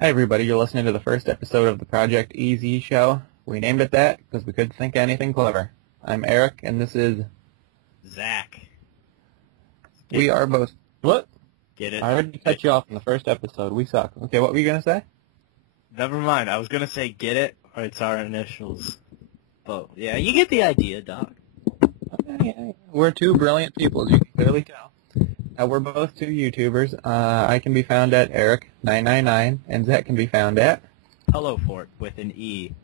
Hi everybody, you're listening to the first episode of the Project EZ show. We named it that because we couldn't think of anything clever. I'm Eric, and this is... Zach. We are both... What? Get it? I already cut you off in the first episode. We suck. Okay, what were you going to say? Never mind. I was going to say get it, or it's our initials. But, yeah, you get the idea, Doc. We're two brilliant people, as you can clearly tell. We're both two YouTubers. I can be found at Eric999, and Zach can be found at... Hello Fort with an E.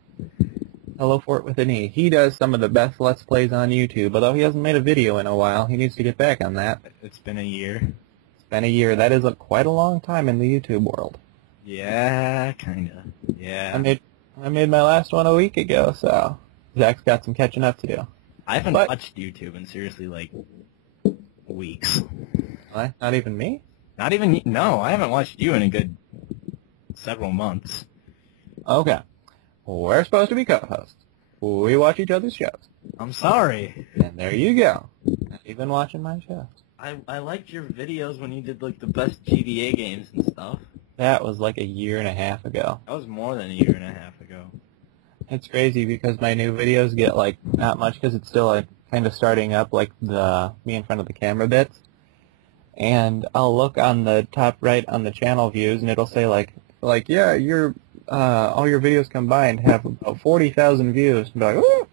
Hello Fort with an E. He does some of the best Let's Plays on YouTube, although he hasn't made a video in a while. He needs to get back on that. It's been a year. It's been a year. That is quite a long time in the YouTube world. Yeah, kinda. Yeah. I made my last one a week ago, so Zach's got some catching up to do. I haven't watched YouTube in seriously, like, weeks. What? Not even me? Not even... No, I haven't watched you in a good several months. Okay. We're supposed to be co-hosts. We watch each other's shows. I'm sorry. And there you go. Not even watching my shows. I liked your videos when you did, like, the best GBA games and stuff. That was like a year and a half ago. That was more than a year and a half ago. It's crazy because my new videos get, like, not much because it's still, like, kind of starting up, like, me in front of the camera bits. And I'll look on the top right on the channel views, and it'll say, yeah, all your videos combined have about 40,000 views. And be like, ooh!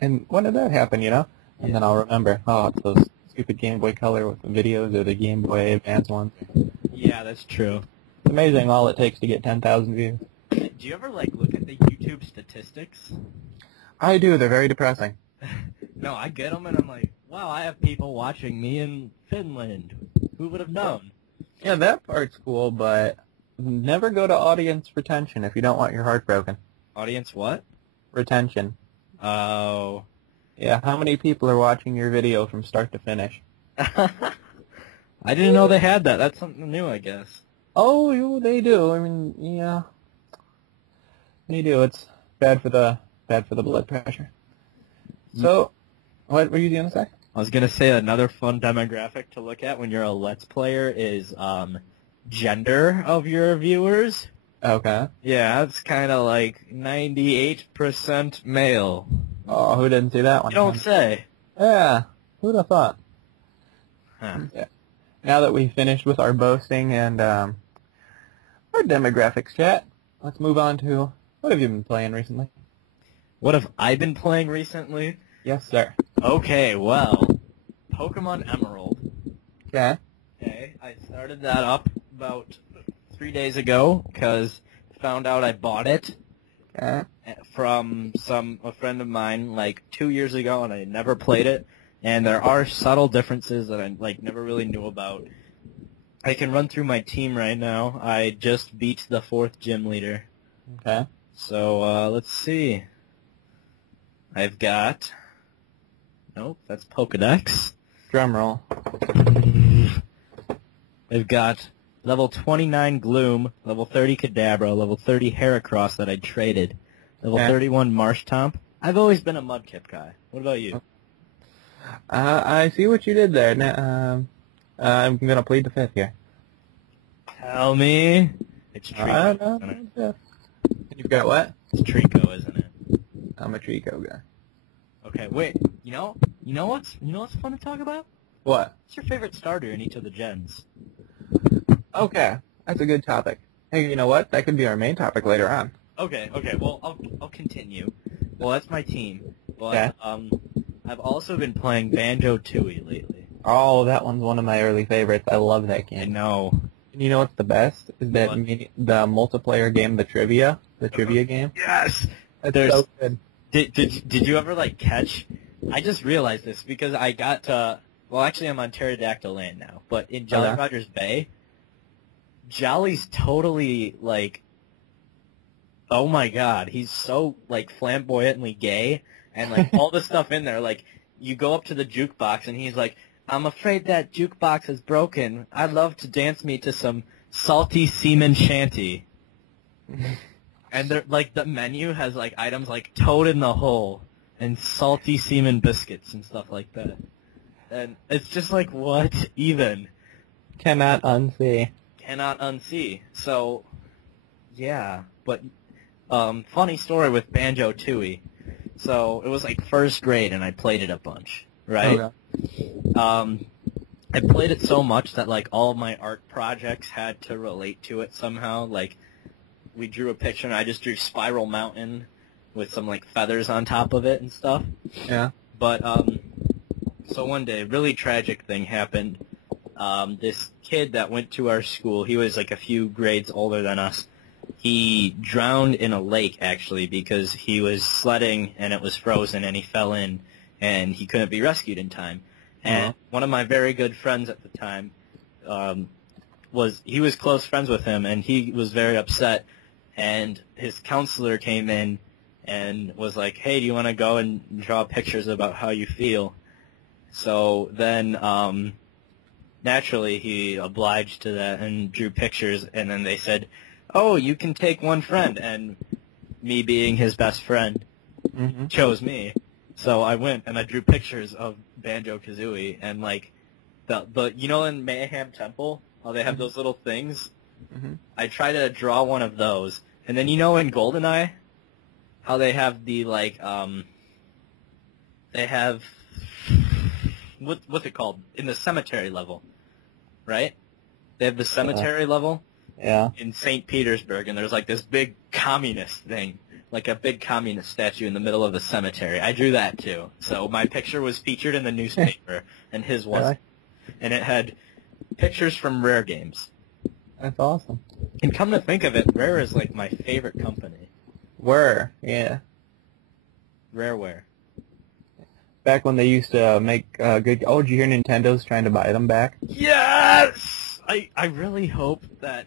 And when did that happen, you know? And then I'll remember, oh, it's those stupid Game Boy Color with the videos or the Game Boy Advance ones. Yeah, that's true. It's amazing all it takes to get 10,000 views. Do you ever, like, look at the YouTube statistics? I do. They're very depressing. No, I get them, and I'm like, wow, I have people watching me in Finland. Who would have known? Yeah, that part's cool, but never go to audience retention if you don't want your heart broken. Audience what? Retention. Oh. Yeah, how many people are watching your video from start to finish? I didn't know they had that. That's something new, I guess. Oh, they do. I mean, yeah. They do. It's bad for the blood pressure. So, what were you going to say? I was going to say another fun demographic to look at when you're a Let's Player is gender of your viewers. Okay. Yeah, it's kind of like 98% male. Oh, who didn't see that one? You don't say. Yeah, who'd have thought? Huh. Yeah. Now that we've finished with our boasting and our demographics chat, let's move on to what have you been playing recently? What have I been playing recently? Yes, sir. Okay, well, Pokemon Emerald. Okay. Okay, I started that up about 3 days ago because found out I bought it from a friend of mine like 2 years ago, and I never played it. And there are subtle differences that I never really knew about. I can run through my team right now. I just beat the 4th gym leader. Okay. So let's see. I've got... Nope, that's Pokedex. Drum roll. I've got level 29 Gloom, level 30 Kadabra, level 30 Heracross that I traded, level 31 Marshtomp. I've always been a Mudkip guy. What about you? I see what you did there. Now, I'm going to plead the fifth here. Tell me. It's Trico, isn't it? Yeah. You've got what? It's Trico, isn't it? I'm a Trico guy. Okay, wait. You know what's fun to talk about? What? What's your favorite starter in each of the gens? Okay, that's a good topic. Hey, you know what? That could be our main topic later on. Okay. Well, I'll continue. Well, that's my team. But Okay. I've also been playing Banjo-Tooie lately. Oh, that one's one of my early favorites. I love that game. I know. And you know what's the best? Is that What? The multiplayer game, the trivia game. Yes. That's so good. Did you ever catch? I just realized this because I got to. Well, actually, I'm on Pterodactyl Land now, but in Jolly Rogers Bay, Jolly's totally oh my god, he's so flamboyantly gay, and all the stuff in there. You go up to the jukebox and he's like, "I'm afraid that jukebox is broken. I'd love to dance me to some salty semen shanty." And they're the menu has items like Toad in the Hole and salty semen biscuits and stuff like that. And it's just what even? Cannot unsee. Cannot unsee. So Yeah, but funny story with Banjo-Tooie. So it was like first grade, and I played it a bunch, right? Okay. I played it so much that like all of my art projects had to relate to it somehow. Like we drew a picture, and I just drew Spiral Mountain with some like feathers on top of it and stuff. Yeah. But so one day, a really tragic thing happened. This kid that went to our school, he was like a few grades older than us. He drowned in a lake, actually, because he was sledding and it was frozen and he fell in and he couldn't be rescued in time. And one of my very good friends at the time he was close friends with him, and he was very upset. And his counselor came in and was like, "Hey, do you want to go and draw pictures about how you feel?" So then naturally, he obliged to that and drew pictures, and then they said, "Oh, you can take one friend," and me being his best friend chose me. So I went and I drew pictures of Banjo-Kazooie, and like the you know in Mayhem Temple how they have those little things. I tried to draw one of those, and then you know in GoldenEye how they have the like they have what's it called in the cemetery level. Right? They have the cemetery level in St. Petersburg, and there's like this big communist thing, like a big communist statue in the middle of the cemetery. I drew that too. So my picture was featured in the newspaper, and his wasn't. And it had pictures from Rare games. That's awesome. And come to think of it, Rare is like my favorite company. Yeah. Rareware. Back when they used to make good... Oh, did you hear Nintendo's trying to buy them back? Yes! I really hope that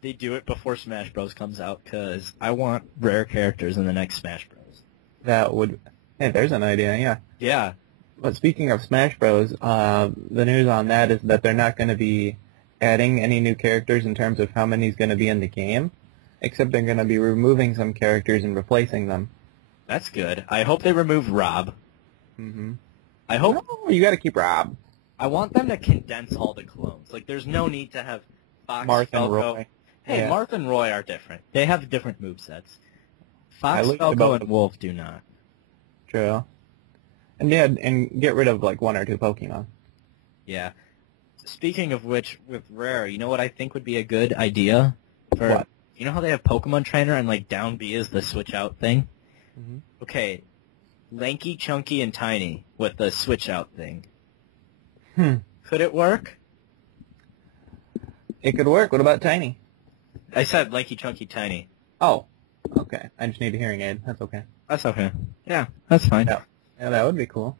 they do it before Smash Bros. Comes out, because I want Rare characters in the next Smash Bros. That would... Hey, there's an idea, yeah. Yeah. But speaking of Smash Bros., the news on that is that they're not going to be adding any new characters in terms of how many is going to be in the game, except they're going to be removing some characters and replacing them. That's good. I hope they remove Rob. I hope... No, you got to keep Rob. I want them to condense all the clones. Like, there's no need to have Fox, Marth Falco... and Roy. Hey, Yeah. Marth and Roy are different. They have different movesets. Fox, Falco, and Wolf do not. True. And yeah, and get rid of like one or two Pokemon. Yeah. Speaking of which, with Rare, you know what I think would be a good idea? What? You know how they have Pokemon Trainer and like down B is the switch out thing? Okay. Lanky, Chunky, and Tiny with the switch out thing. Could it work? It could work. What about Tiny? I said Lanky, Chunky, Tiny. Oh. Okay. I just need a hearing aid. That's okay. That's okay. Yeah, that's fine. Yeah, that would be cool.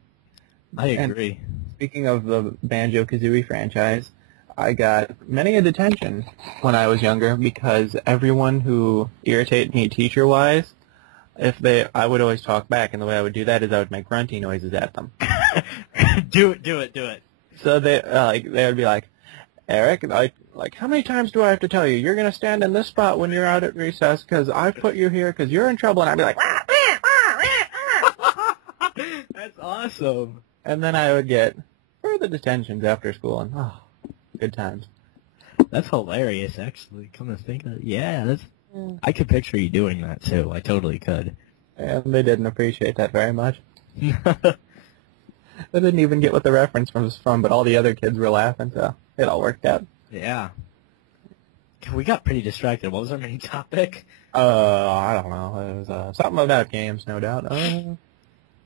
I agree. And speaking of the Banjo-Kazooie franchise, I got many a detention when I was younger because everyone who irritated me teacher-wise, I would always talk back, and the way I would do that is I would make grunty noises at them. Do it. So they would be like, "Eric, how many times do I have to tell you? You're going to stand in this spot when you're out at recess because I put you here because you're in trouble." And I'd be like, that's awesome. And then I would get further detentions after school, and good times. That's hilarious, actually. Come to think of it. Yeah, I could picture you doing that, too. I totally could. And they didn't appreciate that very much. They didn't even get what the reference was from, but all the other kids were laughing, so it all worked out. Yeah. We got pretty distracted. What was our main topic? I don't know. It was something about games, no doubt.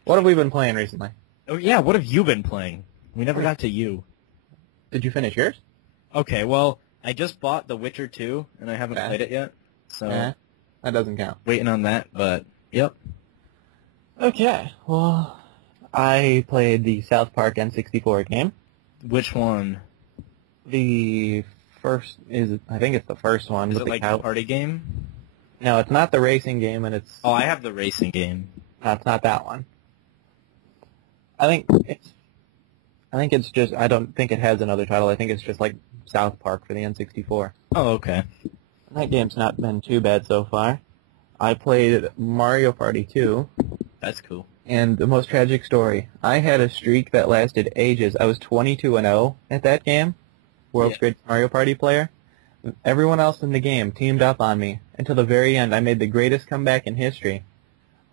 What have we been playing recently? Oh, yeah, what have you been playing? We never got to you. Did you finish yours? Okay, well, I just bought The Witcher 2, and I haven't played it yet, so... That doesn't count. Waiting on that, but, yep. Okay, well, I played the South Park N64 game. Which one? The first I think it's the first one. Is it like a party game? No, it's not the racing game, and it's... Oh, I have the racing game. No, it's not that one. I think it's just, I don't think it has another title. I think it's just like South Park for the N64. Oh, okay. That game's not been too bad so far. I played Mario Party 2. That's cool. And the most tragic story, I had a streak that lasted ages. I was 22-0 at that game, world's greatest Mario Party player. Everyone else in the game teamed up on me. Until the very end, I made the greatest comeback in history.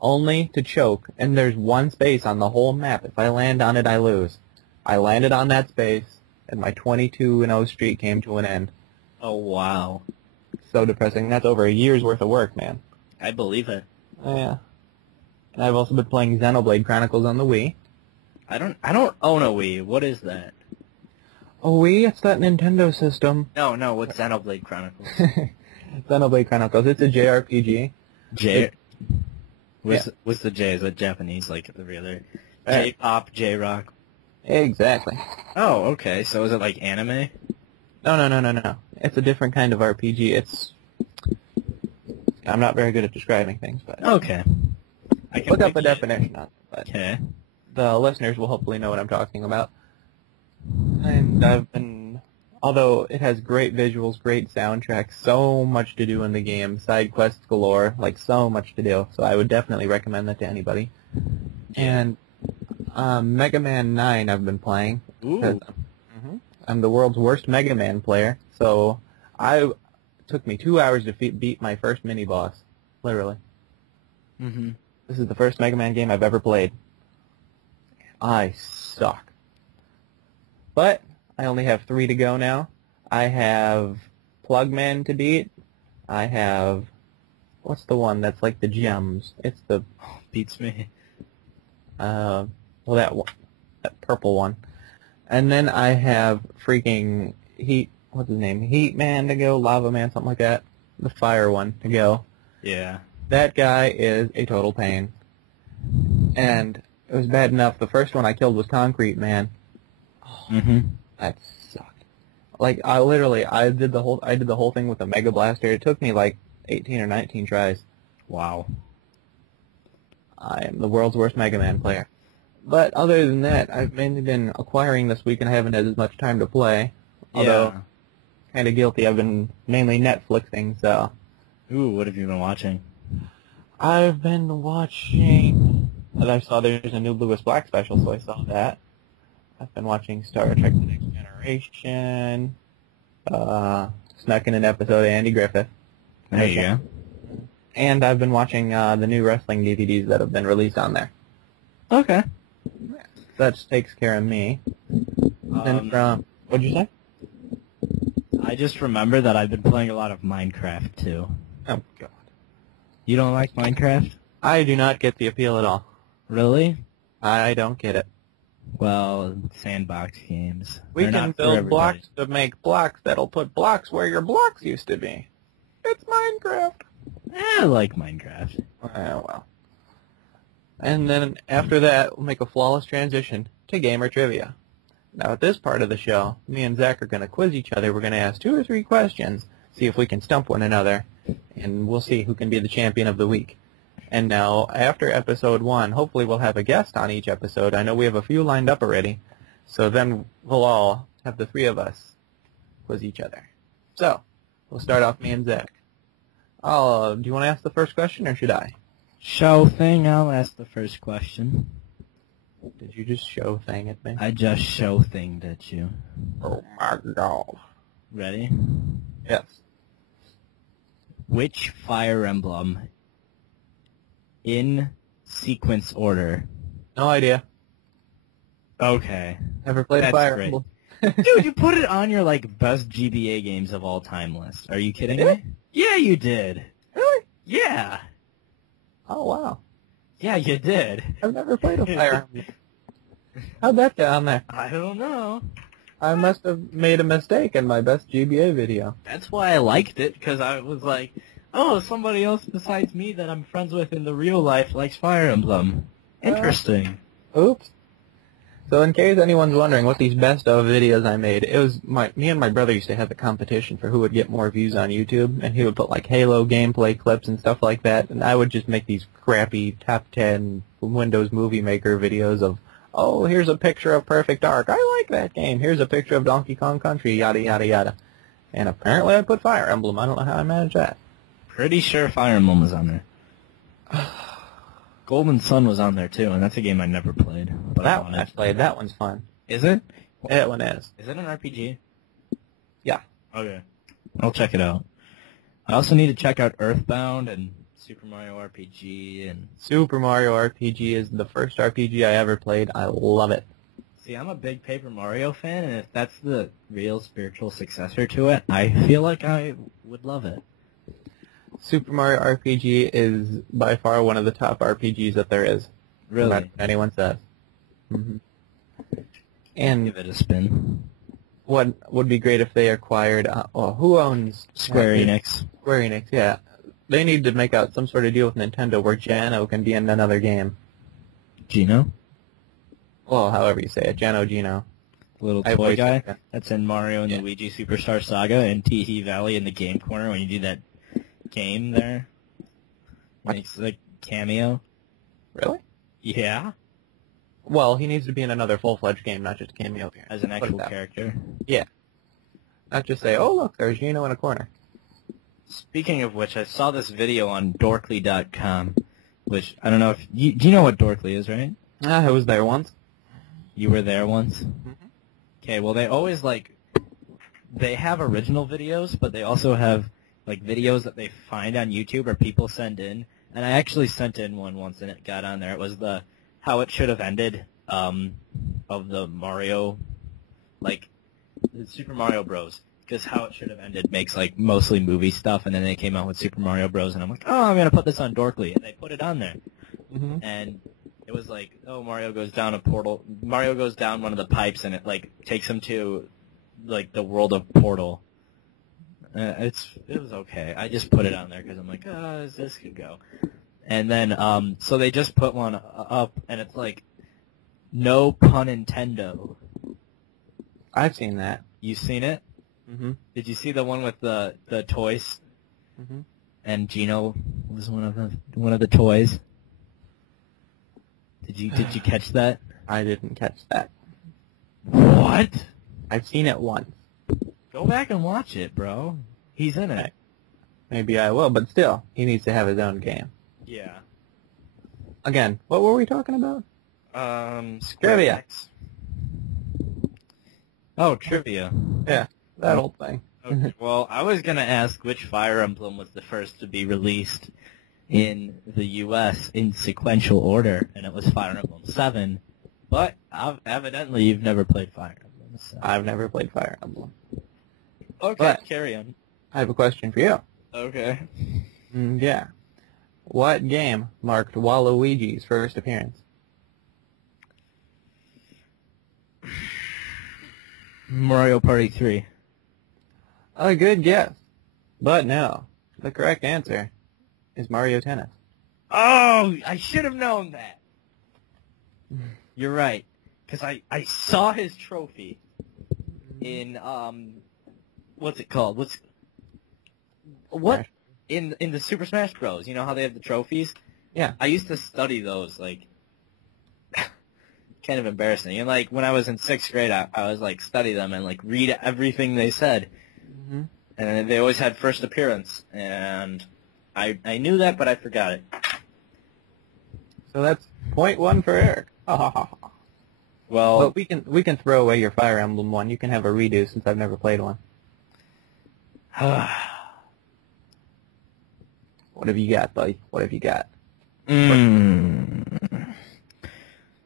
Only to choke, and there's one space on the whole map. If I land on it, I lose. I landed on that space, and my 22-0 streak came to an end. Oh, wow. So depressing. That's over a year's worth of work, man. I believe it. Yeah. And I've also been playing Xenoblade Chronicles on the Wii. I don't own a Wii. What is that? A Wii? It's that Nintendo system. No, what's Xenoblade Chronicles? Xenoblade Chronicles. It's a JRPG. What's the J? Is that Japanese, like the regular J-pop, J-rock? Exactly. Oh, okay. So is it like anime? No. It's a different kind of RPG. I'm not very good at describing things, but... Okay. I can look up a definition on it, but okay. The listeners will hopefully know what I'm talking about. And although it has great visuals, great soundtrack, so much to do in the game, side quests galore, like so much to do, so I would definitely recommend that to anybody. And Mega Man 9 I've been playing. Ooh. I'm the world's worst Mega Man player, so it took me 2 hours to beat my first mini-boss, literally. Mm-hmm. This is the first Mega Man game I've ever played. I suck. But I only have 3 to go now. I have Plugman to beat. I have... what's the one that's like the gems? It's the... beats me. Well, that purple one. And then I have freaking what's his name? Heat Man to go, Lava Man, something like that. The fire one to go. Yeah. That guy is a total pain. And it was bad enough. The first one I killed was Concrete Man. Mm-hmm. That sucked. Like, I did the whole thing with a Mega Blaster. It took me like 18 or 19 tries. Wow. I am the world's worst Mega Man player. But other than that, I've mainly been acquiring this week and I haven't had as much time to play. Although, kind of guilty. I've been mainly Netflixing, so... Ooh, what have you been watching? I've been watching... I saw there's a new Lewis Black special, so I saw that. I've been watching Star Trek The Next Generation. Snuck in an episode of Andy Griffith. There you go. And I've been watching the new wrestling DVDs that have been released on there. Okay. That takes care of me. What'd you say? I just remember that I've been playing a lot of Minecraft, too. Oh, God. You don't like Minecraft? I do not get the appeal at all. Really? I don't get it. Well, sandbox games. We can build blocks to make blocks that'll put blocks where your blocks used to be. It's Minecraft. I like Minecraft. Well. And then after that, we'll make a flawless transition to gamer trivia. Now, at this part of the show, me and Zach are going to quiz each other. We're going to ask 2 or 3 questions, see if we can stump one another, and we'll see who can be the champion of the week. And now, after episode 1, hopefully we'll have a guest on each episode. I know we have a few lined up already. So then we'll all have the 3 of us quiz each other. So, we'll start off me and Zach. Do you want to ask the first question, or should I? Show thing, I'll ask the first question. Did you just show thing at me? I just show thinged at you. Oh my God. Ready? Yes. Which Fire Emblem, in sequence order? No idea. Okay. Never played That's Fire great. Emblem. Dude, you put it on your, like, best GBA games of all time list. Are you kidding me? Yeah, you did. Really? Yeah. Oh, wow. Yeah, you did. I've never played a Fire Emblem. How'd that get on there? I don't know. I must have made a mistake in my best GBA video. That's why I liked it, because I was like, oh, somebody else besides me that I'm friends with in the real life likes Fire Emblem. Interesting. Oops. So in case anyone's wondering what these best of videos I made, it was me and my brother used to have a competition for who would get more views on YouTube, and he would put like Halo gameplay clips and stuff like that, and I would just make these crappy top 10 Windows Movie Maker videos of, oh, here's a picture of Perfect Dark, I like that game, here's a picture of Donkey Kong Country, yada yada yada. And apparently I put Fire Emblem, I don't know how I managed that. Pretty sure Fire Emblem was on there. Golden Sun was on there too, and that's a game I never played. But That one I played, that one's fun. Is it? That one is. Is it an RPG? Yeah. Okay. I'll check it out. I also need to check out Earthbound and Super Mario RPG and... Super Mario RPG is the first RPG I ever played. I love it. See, I'm a big Paper Mario fan, and if that's the real spiritual successor to it, I feel like I would love it. Super Mario RPG is by far one of the top RPGs that there is. Really? No matter what anyone says. Mm-hmm. And give it a spin. what would be great if they acquired... who owns... Square Enix. Square Enix, yeah. They need to make out some sort of deal with Nintendo where Jano can be in another game. Gino? Well, however you say it. Gino. The little toy guy that's in Mario and Luigi Superstar Saga and Teehee Valley in the game corner when you do that game there. Makes like cameo. Really? Yeah. Well, he needs to be in another full-fledged game, not just a cameo appearance. As an actual character. Yeah. Not just say, oh, look, there's Gino in a corner. Speaking of which, I saw this video on Dorkly.com, which, I don't know if... do you know what Dorkly is, right? I was there once. You were there once? Mm-hmm. Okay, well, they always, they have original videos, but they also have, videos that they find on YouTube or people send in. And I actually sent in one once, and it got on there. It was the how it should have ended of the Mario, the Super Mario Bros. Because how it should have ended makes, mostly movie stuff, and then they came out with Super Mario Bros. And I'm like, oh, I'm going to put this on Dorkly. And they put it on there. Mm-hmm. And it was Mario goes down a portal. Mario goes down one of the pipes, and it, takes him to, the world of Portal. It was okay. I just put it on there because I'm like, this could go. And then, so they just put one up, and it's no pun Nintendo. I've seen that. You seen it? Mm-hmm. Did you see the one with the toys? Mm-hmm. And Gino was one of the toys. Did you catch that? I didn't catch that. What? I've seen it once. Go back and watch it, bro. He's in it. Maybe I will, but still, he needs to have his own game. Yeah. Again, what were we talking about? Trivia. Oh, trivia. Yeah, that old thing. Okay. Well, I was going to ask which Fire Emblem was the first to be released in the U.S. in sequential order, and it was Fire Emblem 7, but evidently you've never played Fire Emblem. So. I've never played Fire Emblem. Okay, but carry on. I have a question for you. Okay. Yeah. What game marked Waluigi's first appearance? Mario Party 3. A good guess. But no. The correct answer is Mario Tennis. Oh, I should have known that. You're right. Because I saw his trophy in, what's it called? What? In the Super Smash Bros. You know how they have the trophies? Yeah. I used to study those, kind of embarrassing. And, when I was in 6th grade, I was, study them and, read everything they said. Mm-hmm. And they always had first appearance. And I knew that, but I forgot it. So that's .1 for Eric. Well, but we can throw away your Fire Emblem one. You can have a redo since I've never played one. What have you got, buddy? What have you got?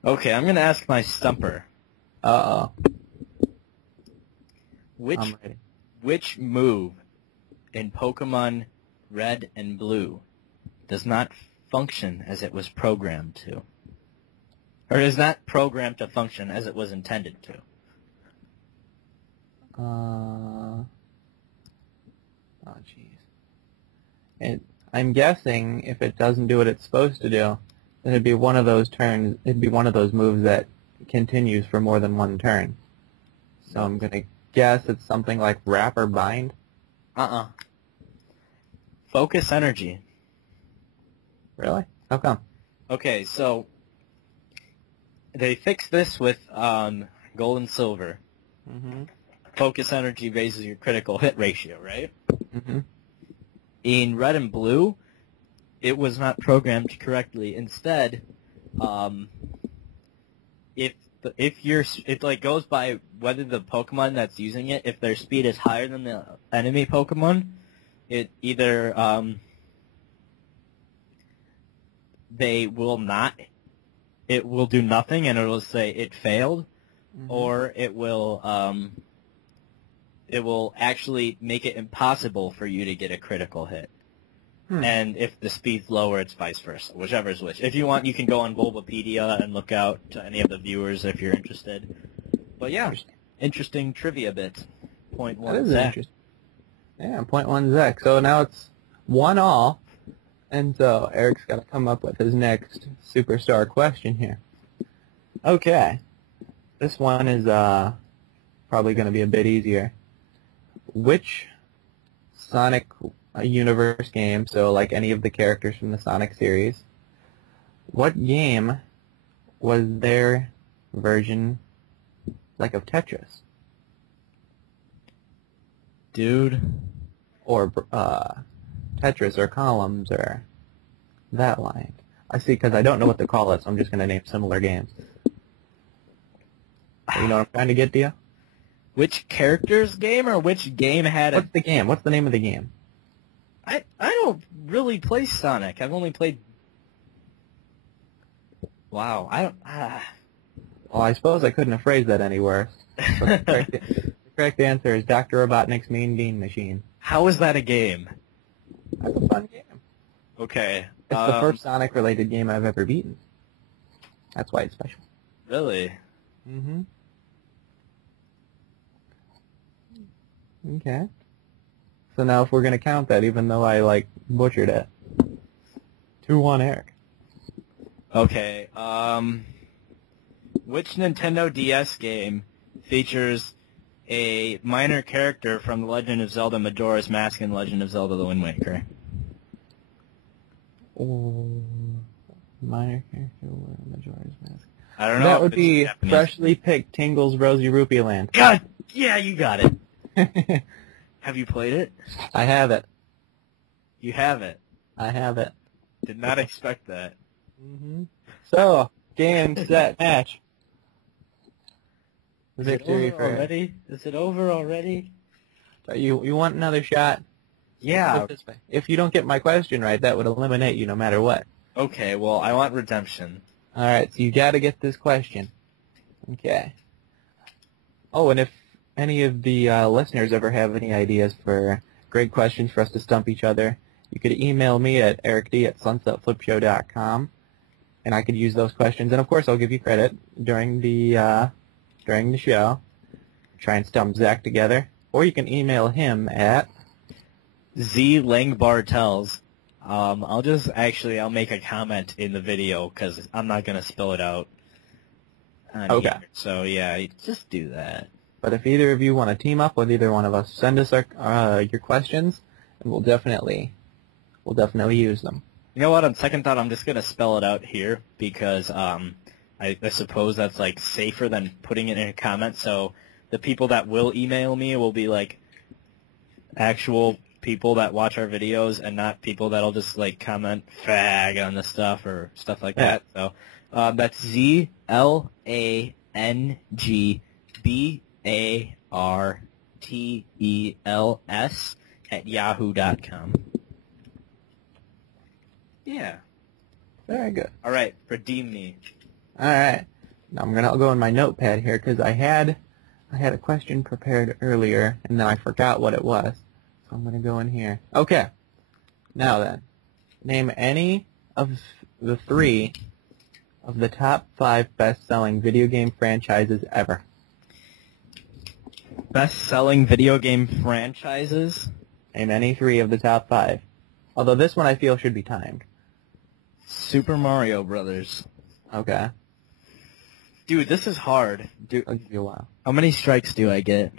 Okay, I'm gonna ask my stumper. Uh-oh. Which move in Pokemon Red and Blue does not function as it was programmed to? Or is not programmed to function as it was intended to? Oh, jeez. I'm guessing if it doesn't do what it's supposed to do, then it'd be one of those turns. It'd be one of those moves that continues for more than one turn. So I'm gonna guess it's something like Wrap or Bind. Focus Energy. Really? How come? Okay, so they fixed this with Gold and Silver. Mm-hmm. Focus Energy raises your critical hit ratio, right? Mm-hmm. In Red and Blue, it was not programmed correctly. Instead, if it like goes by whether the Pokemon that's using it, if their speed is higher than the enemy Pokemon, it either it will do nothing and it will say it failed, or it will actually make it impossible for you to get a critical hit. And if the speed's lower, it's vice versa, whichever is which. If you want, you can go on Bulbapedia and look out to any of the viewers if you're interested. But yeah, interesting trivia bit. Point That one, is Zach. interesting. Yeah, point one, Zach. So now it's 1-1, and so Eric's got to come up with his next superstar question here. Okay. This one is probably going to be a bit easier. Which Sonic universe game, so like any of the characters from the Sonic series, what game was their version like of Tetris? Dude. Or Tetris or Columns or that line. I see, because I don't know what to call it, so I'm just going to name similar games. So you know what I'm trying to get to you? Which character's game, or which game had What's the game? What's the name of the game? I don't really play Sonic. I've only played... Wow, I don't... Well, I suppose I couldn't have phrased that any worse. But the correct answer is Dr. Robotnik's Mean Bean Machine. How is that a game? That's a fun game. Okay. It's the first Sonic-related game I've ever beaten. That's why it's special. Really? Mm-hmm. Okay. So now if we're going to count that, even though I, like, butchered it. 2-1 Eric. Okay, which Nintendo DS game features a minor character from The Legend of Zelda Majora's Mask and Legend of Zelda The Wind Waker? Oh, minor character or Majora's Mask. I don't know. That if would it's be Japanese. freshly picked Tingle's Rosy Rupee Land. God! Yeah, you got it. Have you played it? I have it. You have it. I have it. Did not expect that. Mm-hmm. So, game, set, match. Is it over already? Is it over already? You want another shot? Yeah. Put it this way. If you don't get my question right, that would eliminate you no matter what. Okay, well, I want redemption. Alright, so you gotta get this question. Okay. Oh, and if any of the listeners ever have any ideas for great questions for us to stump each other, you could email me at ericd@sunsetflipshow.com, and I could use those questions. And of course, I'll give you credit during the show. Try and stump Zach together. Or you can email him at Z Langbartels. I'll make a comment in the video because I'm not gonna spill it out. Okay. Here. So yeah, just do that. But if either of you want to team up with either one of us, send us your questions, and we'll definitely use them. You know what? On second thought, I'm just gonna spell it out here because I suppose that's like safer than putting it in a comment. So the people that will email me will be like actual people that watch our videos and not people that'll just like comment fag on the stuff or stuff like that. So that's ZLangbartels@yahoo.com. Yeah. Very good. All right, redeem me. All right. Now I'm gonna go in my notepad here because I had a question prepared earlier and then I forgot what it was. So I'm gonna go in here. Okay. Now then, name any of the 3 of the top 5 best-selling video game franchises ever. Best-selling video game franchises? Name any 3 of the top 5. Although this one I feel should be timed. Super Mario Brothers. Okay. Dude, this is hard. I'll give you a while. How many strikes do I get?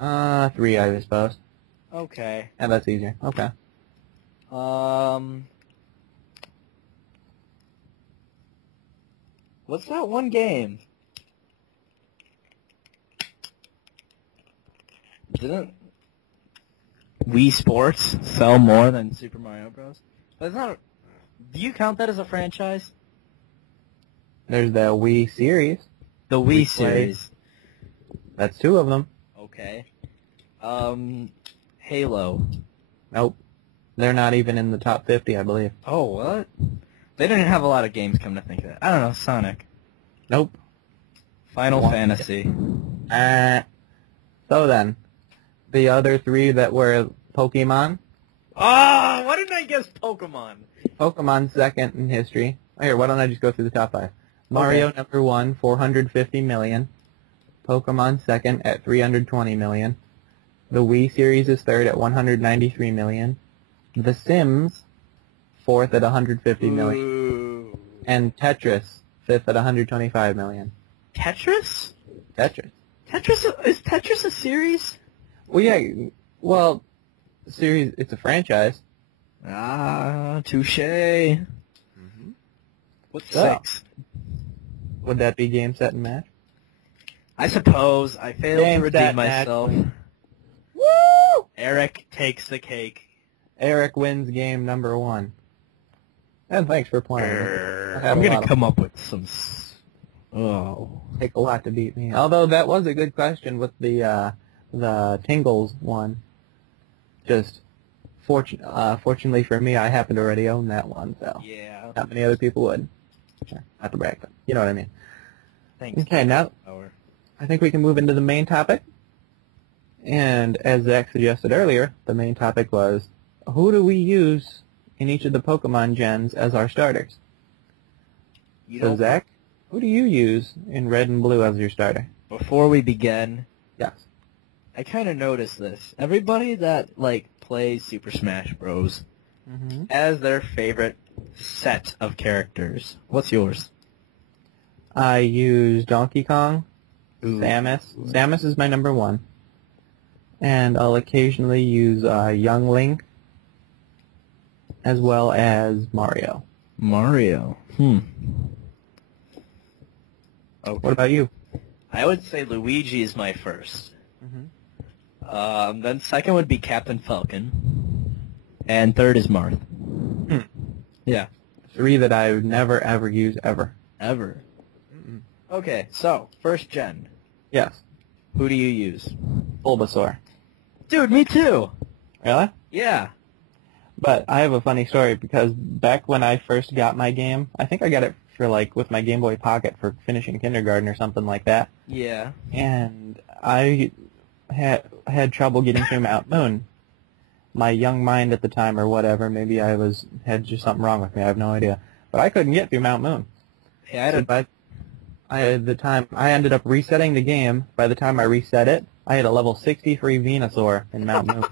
3, I suppose. Okay. Yeah, that's easier. Okay. What's that one game? Didn't Wii Sports sell more than Super Mario Bros? That's not. Do you count that as a franchise? There's the Wii series. The Wii We series. That's 2 of them. Okay. Halo. Nope. They're not even in the top 50, I believe. Oh, what? They didn't have a lot of games, come to think of it. I don't know, Sonic. Nope. Final One. Fantasy. So then, the other 3 that were Pokemon. Oh, why didn't I guess Pokemon? Pokemon's second in history. Here, why don't I just go through the top 5? Mario number 1, 450 million. Pokemon second at 320 million. The Wii series is third at 193 million. The Sims, fourth at 150 million. Ooh. And Tetris, fifth at 125 million. Tetris? Tetris. Is Tetris a series? Well, yeah. Well, series. It's a franchise. Ah, touche. Mm-hmm. What's So, 6? Would that be game, set, and match? I suppose I failed Game, to set, redeem match. myself. Woo! Eric takes the cake. Eric wins game number 1. And thanks for playing. I'm gonna come up with some. Take a lot to beat me. Although that was a good question with the Tingles one. Just fortunately for me, I happen to already own that one, so Yeah. not many other people would. Not to brag, but you know what I mean. Thanks. Okay, now I think we can move into the main topic. And as Zach suggested earlier, the main topic was, who do we use in each of the Pokemon gens as our starters? So Zach, who do you use in Red and Blue as your starter? Before we begin, Yes. I kind of noticed this. Everybody that plays Super Smash Bros. Mm-hmm. Has their favorite set of characters. What's yours? I use Donkey Kong, Ooh. Samus. Samus is my number 1. And I'll occasionally use Young Link, as well as Mario. Mario. Okay. What about you? I would say Luigi is my first. Mm-hmm. Then second would be Captain Falcon. And third is Marth. Yeah. 3 that I would never, ever use, ever. Ever. Okay, so, first gen. Yes. Who do you use? Bulbasaur. Dude, me too! Really? Yeah. But I have a funny story, because back when I first got my game, I think I got it for, with my Game Boy Pocket for finishing kindergarten or something like that. Yeah. And I had trouble getting through Mount Moon. My young mind at the time, or whatever, maybe I had just something wrong with me, I have no idea. But I couldn't get through Mount Moon. Yeah, I ended up resetting the game. By the time I reset it, I had a level 63 Venusaur in Mount Moon.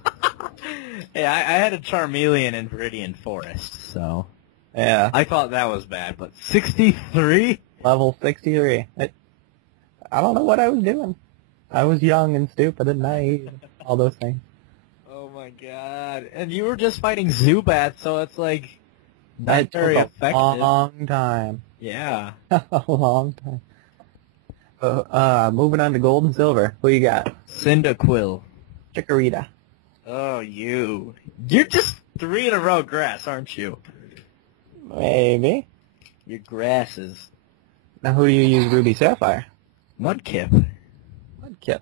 Hey, I had a Charmeleon in Viridian Forest, so... Yeah. I thought that was bad, but 63? Level 63. I don't know what I was doing. I was young and stupid and naive. All those things. Oh my god. And you were just fighting Zubat, so it's like... Not That very took effective. a long time. Yeah. A long time. Moving on to Gold and Silver. Who you got? Cyndaquil. Chikorita. Oh, you. You're just 3 in a row grass, aren't you? Maybe. Your grasses. Now who do you use Ruby Sapphire? Mudkip. Mudkip.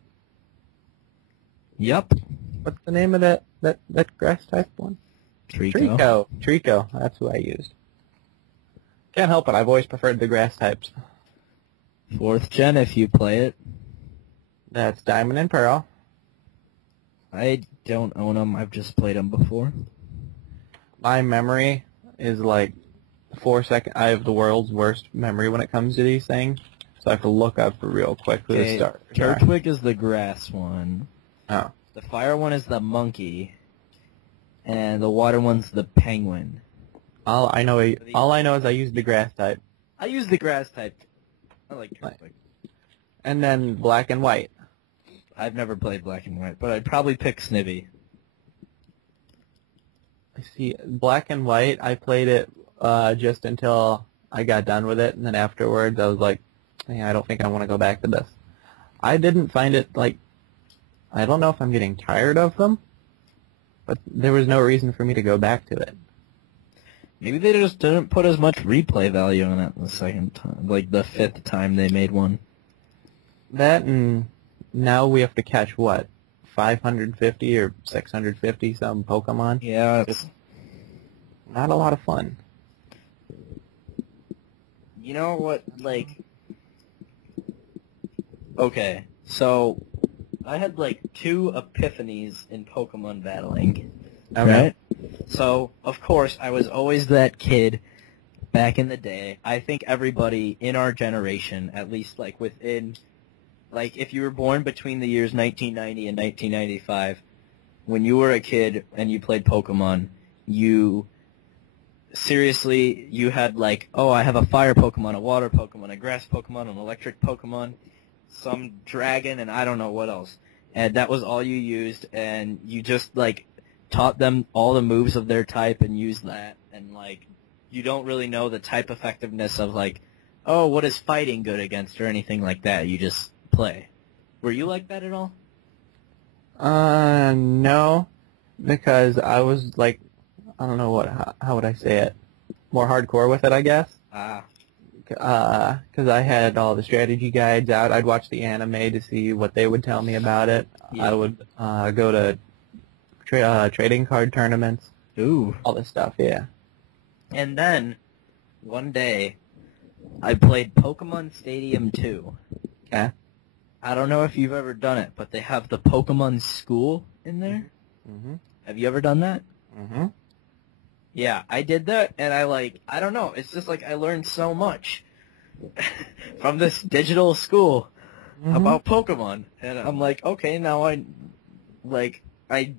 Yup. What's the name of that grass type one? Trico. Trico. That's who I used. Can't help it. I've always preferred the grass types. 4th gen if you play it. That's Diamond and Pearl. I don't own them. I've just played them before. My memory is 4 seconds. I have the world's worst memory when it comes to these things, so I have to look up real quick who the start. Turtwig is the grass one. Oh. The fire one is the monkey. And the water one's the penguin. All I know is I used the grass type. I use the grass type. I like Turtwig. And then Black and White. I've never played Black and White, but I'd probably pick Snivy. I see. Black and White, I played it just until I got done with it, and then afterwards I was like, yeah, I don't think I want to go back to this. I didn't find it, I don't know if I'm getting tired of them, but there was no reason for me to go back to it. Maybe they just didn't put as much replay value on it the second time, the 5th time they made one. That and now we have to catch, what, 550 or 650 some Pokemon? Yeah, Just not a lot of fun. you know what, like, okay, so I had like 2 epiphanies in Pokemon battling, Okay. right? So, of course, I was always that kid back in the day. I think everybody in our generation, at least like within, like if you were born between the years 1990 and 1995, when you were a kid and you played Pokemon, you seriously, you had like, oh, I have a fire Pokemon, a water Pokemon, a grass Pokemon, an electric Pokemon, some dragon, and I don't know what else. And that was all you used, and you just like taught them all the moves of their type and used that, and like you don't really know the type effectiveness of like, oh, what is fighting good against or anything like that. You just play. Were you like that at all? No, because I was like, I don't know how would I say it, more hardcore with it, I guess. Ah. Because I had all the strategy guides out. I'd watch the anime to see what they would tell me about it. Yeah. I would go to trading card tournaments. Ooh. All this stuff, yeah. And then, one day, I played Pokemon Stadium 2. Okay. I don't know if you've ever done it, but they have the Pokemon School in there. Mm-hmm. Have you ever done that? Mm-hmm. Yeah, I did that, and I don't know, it's just like I learned so much from this digital school about Pokemon. And I'm like, okay, now I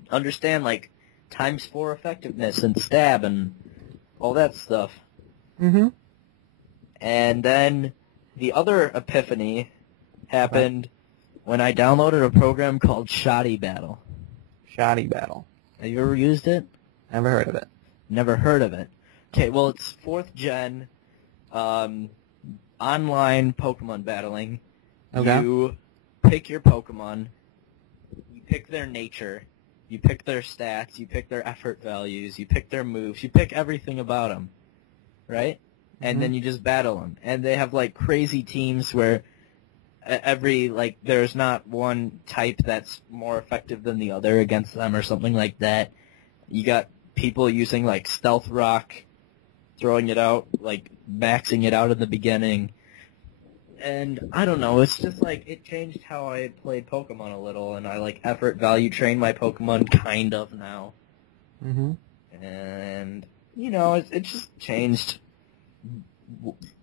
understand, like, ×4 effectiveness and stab and all that stuff. Mm-hmm. And then the other epiphany happened when I downloaded a program called Shoddy Battle. Shoddy Battle. Have you ever used it? Never heard of it. Never heard of it. Okay, well, it's 4th gen online Pokemon battling. Okay. You pick your Pokemon, you pick their nature, you pick their stats, you pick their effort values, you pick their moves, you pick everything about them, right? And then you just battle them. And they have, like, crazy teams where there's not one type that's more effective than the other against them or something like that. You got people using, like, Stealth Rock, throwing it out, like, maxing it out in the beginning. And, I don't know, it's just, like, it changed how I played Pokemon a little, and I, like, effort value train my Pokemon kind of now. Mm-hmm. And, you know, it just changed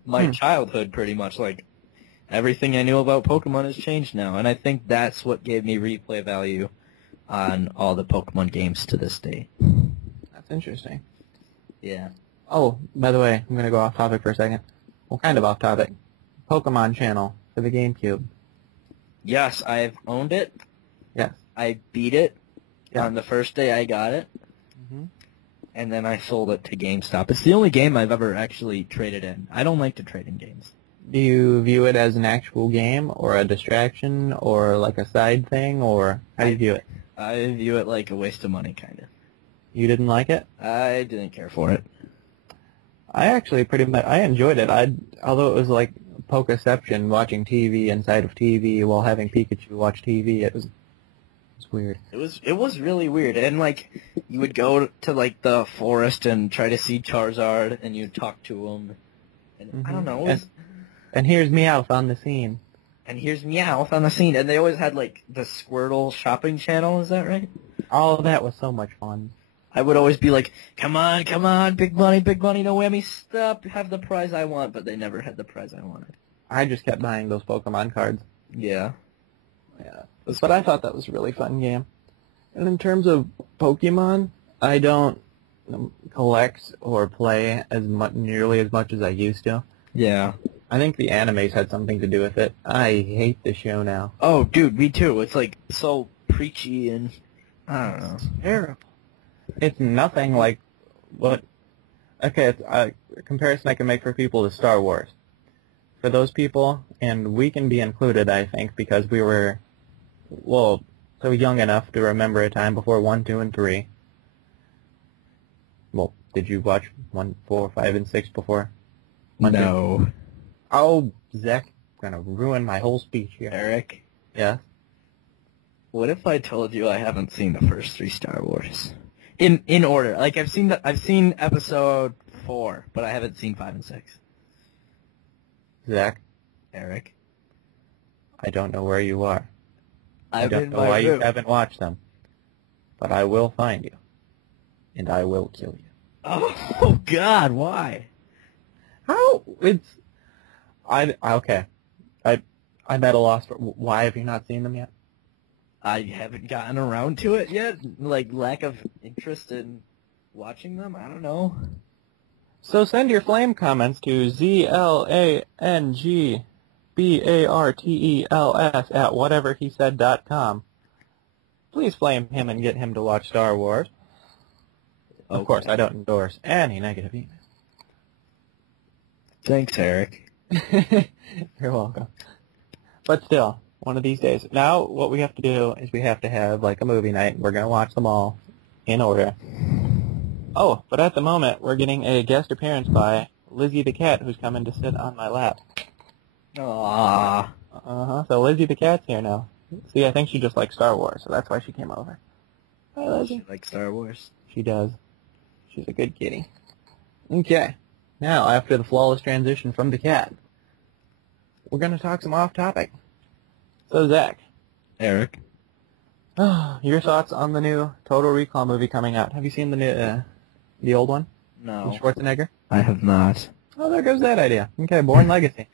my childhood pretty much. Like, everything I knew about Pokemon has changed now, and I think that's what gave me replay value on all the Pokemon games to this day. That's interesting. Yeah. Oh, by the way, I'm going to go off topic for a second. Well, kind of off topic. Pokemon Channel for the GameCube. Yes, I've owned it. Yes. I beat it Yeah. on the first day I got it, Mm-hmm. and then I sold it to GameStop. It's the only game I've ever actually traded in. I don't like to trade in games. Do you view it as an actual game, or a distraction, or like a side thing, or how do you view it? I view it like a waste of money, kind of. You didn't like it? I didn't care for it. I actually pretty much, I enjoyed it. Although it was like Pokeception, watching TV inside of TV while having Pikachu watch TV, it was weird. It was really weird, and like you would go to like the forest and try to see Charizard, and you'd talk to him, and I don't know. And here's Meowth on the scene. And here's Meowth on the scene, and they always had like the Squirtle shopping channel. Is that right? All of that was so much fun. I would always be like, come on, big money, no whammy, stop, have the prize I want, but they never had the prize I wanted. I just kept buying those Pokemon cards. Yeah. Yeah. But I thought that was a really fun game. And in terms of Pokemon, I don't collect or play nearly as much as I used to. Yeah. I think the animes had something to do with it. I hate the show now. Oh, dude, me too. It's like so preachy and I don't know. It's terrible. It's nothing like what... Okay, it's a comparison I can make for people to Star Wars. For those people, and we can be included, I think, because we were, well, so young enough to remember a time before 1, 2, and 3. Well, did you watch 1, 4, 5, and 6 before? No. Oh, Zach, gonna ruin my whole speech here. Eric, Yeah? what if I told you I haven't seen the first 3 Star Wars? In order. Like, I've seen episode 4, but I haven't seen 5 and 6. Zach, Eric, I don't know where you are. I I'm don't in know my why you room. haven't watched them. But I will find you. And I will kill you. Oh, God, why? How? Okay. I'm at a loss for, why have you not seen them yet? I haven't gotten around to it yet. Like, lack of interest in watching them? I don't know. So send your flame comments to zlangbartels at whateverhesaid.com. Please flame him and get him to watch Star Wars. Of course, I don't endorse any negative emails. Thanks, Eric. You're welcome. But still, one of these days. Now, what we have to do is we have to have, like, a movie night, and we're going to watch them all in order. Oh, but at the moment, we're getting a guest appearance by Lizzie the cat, who's coming to sit on my lap. Aww. Uh-huh, so Lizzie the cat's here now. See, I think she just likes Star Wars, so that's why she came over. Hi, Lizzie. Like Star Wars. She does. She's a good kitty. Okay. Now, after the flawless transition from the cat, we're going to talk some off-topic. So, Zach. Eric. Your thoughts on the new Total Recall movie coming out? Have you seen the old one? No. With Schwarzenegger? I have not. Oh, there goes that idea. Okay, Bourne Legacy.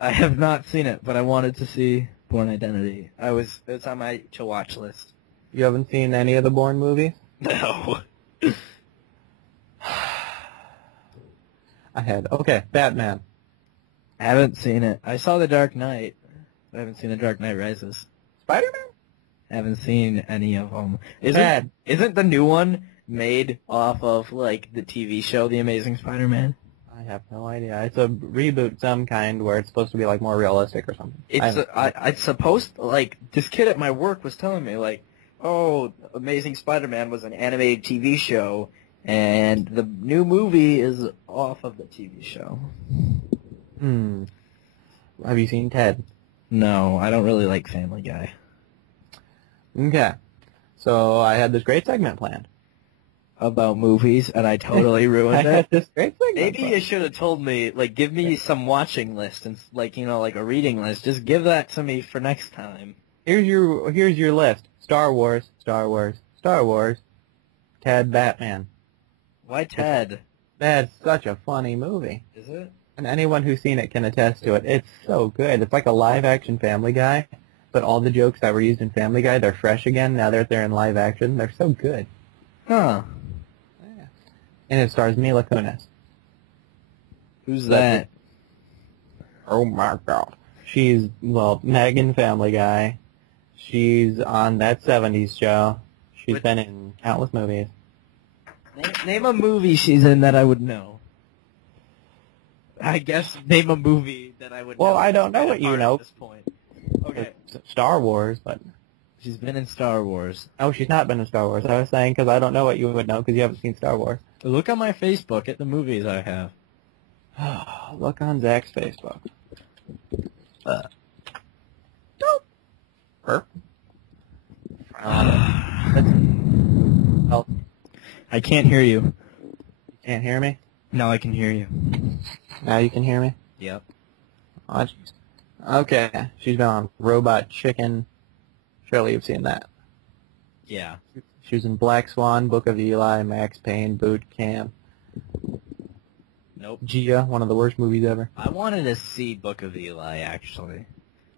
I have not seen it, but I wanted to see Bourne Identity. It's on my to-watch list. You haven't seen any of the Bourne movies? No. Okay, Batman. I haven't seen it. I saw The Dark Knight. I haven't seen The Dark Knight Rises. Spider-Man? I haven't seen any of them. Bad. Isn't the new one made off of, like, the TV show The Amazing Spider-Man? I have no idea. It's a reboot some kind where it's supposed to be, like, more realistic or something. It's supposed, like, this kid at my work was telling me, like, oh, Amazing Spider-Man was an animated TV show, and the new movie is off of the TV show. Have you seen Ted? No, I don't really like Family Guy. Okay. So I had this great segment planned. About movies, and I totally ruined I had it. this great segment Maybe planned. you should have told me, like, give me some watching list, and, like, you know, like a reading list. Just give that to me for next time. Here's your list. Star Wars, Star Wars, Star Wars, Ted, Batman. Why Ted? That's such a funny movie. Is it? And anyone who's seen it can attest to it. It's so good. It's like a live-action Family Guy, but all the jokes that were used in Family Guy, they're fresh again now that they're in live action. They're so good. Huh. Yeah. And it stars Mila Kunis. Who's that? Oh my god. She's, well, Meg in Family Guy. She's on that 70s show. She's been in countless movies. Name a movie she's in that I would know. I guess name a movie that I would know. Well, I don't know what you know. At this point. Okay. Star Wars, but... She's been in Star Wars. Oh, she's not been in Star Wars. I was saying because I don't know what you would know because you haven't seen Star Wars. Look on my Facebook at the movies I have. Look on Zach's Facebook. Oh, I can't hear you. you can't hear me? No, I can hear you. Now you can hear me? Yep. Oh, jeez. Okay, she's been on Robot Chicken. Surely you've seen that. Yeah. She was in Black Swan, Book of Eli, Max Payne, Boot Camp. Nope. Gia, one of the worst movies ever. I wanted to see Book of Eli, actually.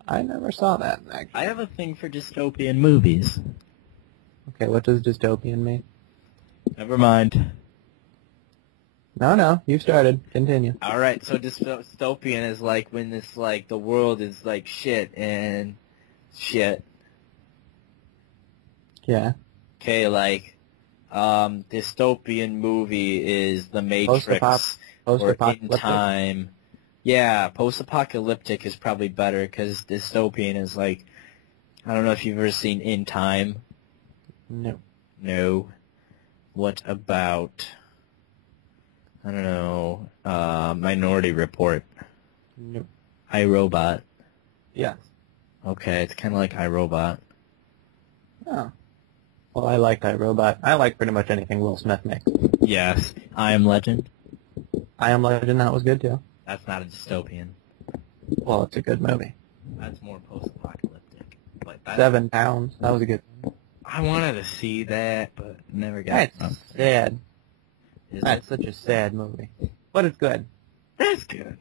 I never saw that, actually. I have a thing for dystopian movies. Okay, what does dystopian mean? Never mind. No, you started. Continue. Alright, so dystopian is like when this, like, the world is like shit and shit. Yeah. Okay, like, dystopian movie is The Matrix or In Post-apocalyptic. Time. Yeah, post-apocalyptic is probably better because dystopian is like, I don't know if you've ever seen In Time. No. No. What about, I don't know, Minority Report? No. iRobot? Yes. Okay, it's kind of like iRobot. Oh. Well, I liked iRobot. I like pretty much anything Will Smith makes. Yes. I Am Legend. I Am Legend, that was good too. That's not a dystopian. Well, it's a good movie. That's more post-apocalyptic. But 7 Pounds, that was a good movie. I wanted to see that, but never got That's sad. Is That's it? such a sad movie. But it's good. That's good.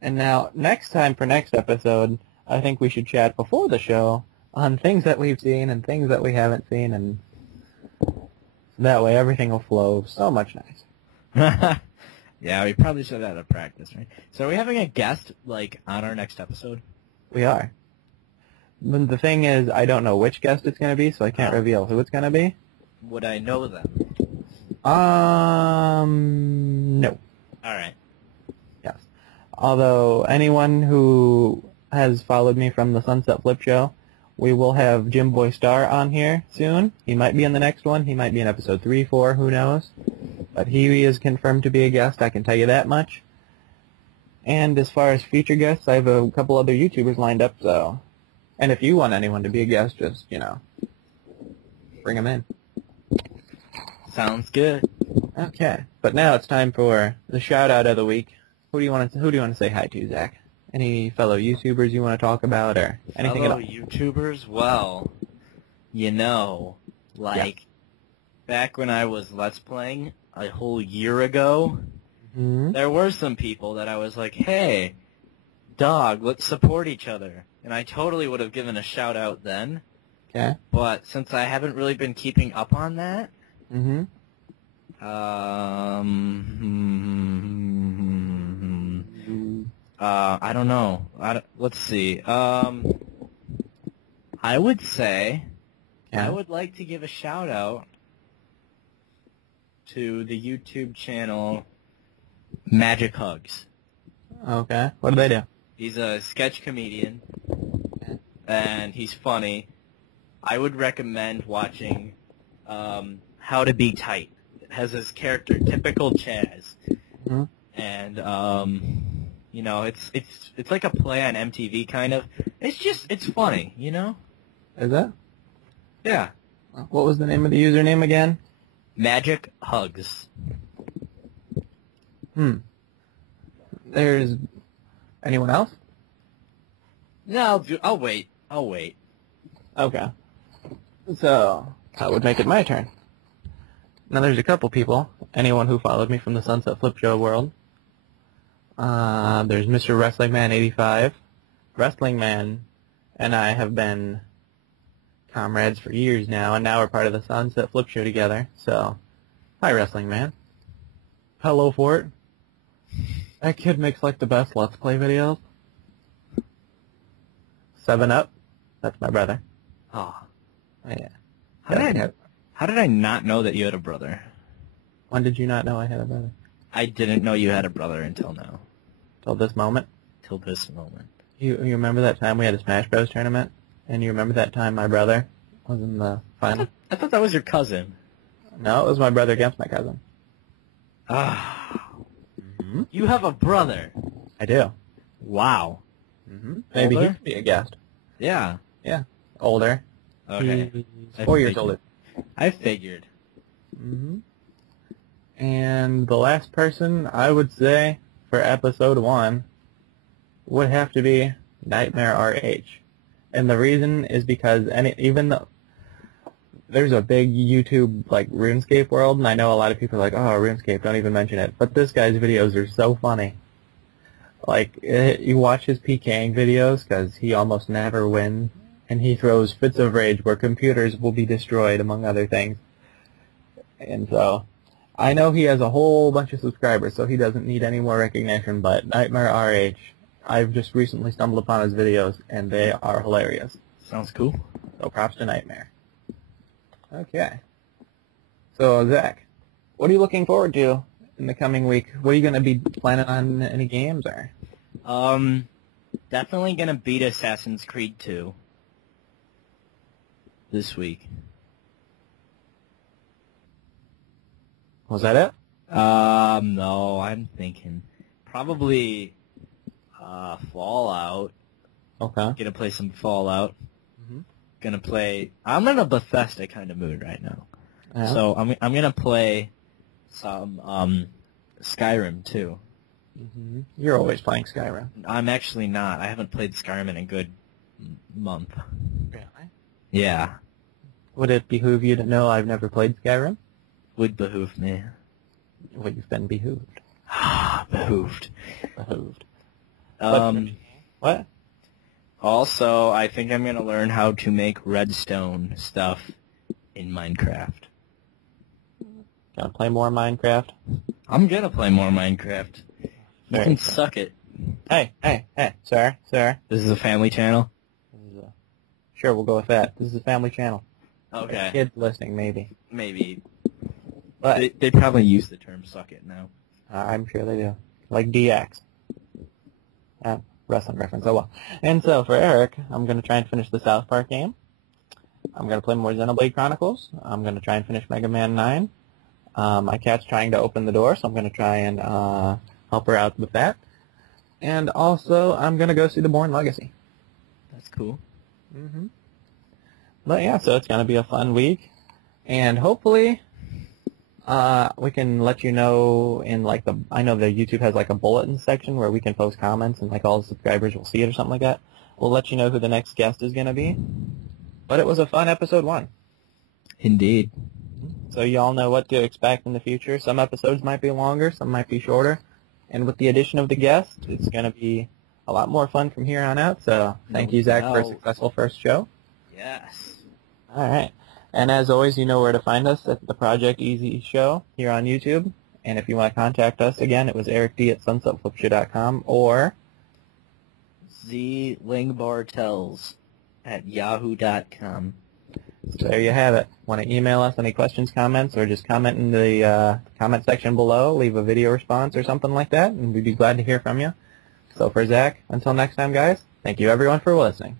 And now, next time for next episode, I think we should chat before the show on things that we've seen and things that we haven't seen, and that way everything will flow so much nicer. Yeah, we probably should have had a practice, right? So are we having a guest, like, on our next episode? We are. But the thing is, I don't know which guest it's going to be, so I can't reveal who it's going to be. Would I know them? No. Alright. Yes. Although, anyone who has followed me from the Sunset Flip Show, we will have Jim Boy Star on here soon. He might be in the next one. He might be in episode 3, 4, who knows. But he is confirmed to be a guest, I can tell you that much. And as far as future guests, I have a couple other YouTubers lined up, so... And if you want anyone to be a guest, just, bring them in. Sounds good. Okay. But now it's time for the shout-out of the week. Who do you want to say hi to, Zach? Any fellow YouTubers you want to talk about, or anything at all? Fellow YouTubers? Well, back when I was Let's Playing a whole year ago, there were some people that I was like, hey, dog, let's support each other. And I totally would have given a shout-out then. Okay. But since I haven't really been keeping up on that, I don't know. Let's see. I would say I would like to give a shout-out to the YouTube channel Magic Hugs. Okay. What do they do? He's a sketch comedian, and he's funny. I would recommend watching How to Be Tight. It has his character, typical Chaz. And, it's like a play on MTV, kind of. It's funny, Is it? Yeah. What was the name of the username again? Magic Hugs. There's... Anyone else? No, I'll wait. Okay. So, that would make it my turn. Now there's a couple people. Anyone who followed me from the Sunset Flip Show world. There's Mr. Wrestling Man 85. Wrestling Man and I have been comrades for years now, and now we're part of the Sunset Flip Show together. So, hi Wrestling Man. Hello Fort. That kid makes like the best Let's Play videos. 7 Up. That's my brother. Oh. Yeah. How did I not know that you had a brother? When did you not know I had a brother? I didn't know you had a brother until now. Till this moment? Till this moment. You remember that time we had a Smash Bros. Tournament? And you remember that time my brother was in the final? I thought that was your cousin. No, it was my brother against my cousin. You have a brother. I do. Wow. Maybe he Older? could be a guest. Yeah. Yeah. Older. Okay. He's 4 years older. I figured. And the last person I would say for episode 1 would have to be Nightmare RH. And the reason is because even though there's a big YouTube like RuneScape world, and I know a lot of people are like, oh, RuneScape, don't even mention it. But this guy's videos are so funny. Like, you watch his PKing videos, because he almost never wins, and he throws fits of rage where computers will be destroyed, among other things. And so, I know he has a whole bunch of subscribers, so he doesn't need any more recognition, but Nightmare RH, I've just recently stumbled upon his videos, and they are hilarious. Sounds cool. So props to Nightmare. Okay. So, Zach, what are you looking forward to in the coming week? What are you going to be planning on, any games, or? Definitely gonna beat Assassin's Creed 2 this week. Was that it? No, I'm thinking probably Fallout. Okay. Gonna play some Fallout. Mm-hmm. I'm in a Bethesda kind of mood right now. Yeah. So I'm gonna play some Skyrim too. Mm-hmm. You're always playing Skyrim. I'm actually not. I haven't played Skyrim in a good month. Really? Yeah, Would it behoove you to know I've never played Skyrim? would behoove me. Well, you've been behooved. Behooved. Behooved. What? Also, I think I'm gonna learn how to make redstone stuff in Minecraft. Gonna play more Minecraft? I'm gonna play more Minecraft. You Very can cool. suck it. Hey, sir. This is a family channel? Sure, we'll go with that. This is a family channel. Okay. Kids listening, maybe. Maybe. But They probably use the term suck it now. I'm sure they do. Like DX. Wrestling reference, oh well. And so, for Eric, I'm going to try and finish the South Park game. I'm going to play more Xenoblade Chronicles. I'm going to try and finish Mega Man 9. My cat's trying to open the door, so I'm going to try and help her out with that. And also, I'm going to go see The Bourne Legacy. That's cool. Mm-hmm. But yeah, so it's going to be a fun week. And hopefully, we can let you know in like I know that YouTube has like a bulletin section where we can post comments and like all the subscribers will see it or something like that. We'll let you know who the next guest is going to be. But it was a fun episode 1. Indeed. So you all know what to expect in the future. Some episodes might be longer, some might be shorter. And with the addition of the guest, it's going to be a lot more fun from here on out. So thank you, Zach, for a successful first show. Yes. All right. And as always, you know where to find us at the Project Easy Show here on YouTube. And if you want to contact us, again, it was ericd@sunsetflipshow.com or zlingbartels@yahoo.com. So there you have it. Want to email us any questions, comments, or just comment in the comment section below, leave a video response or something like that, and we'd be glad to hear from you. So for Zach, until next time, guys, thank you everyone for listening.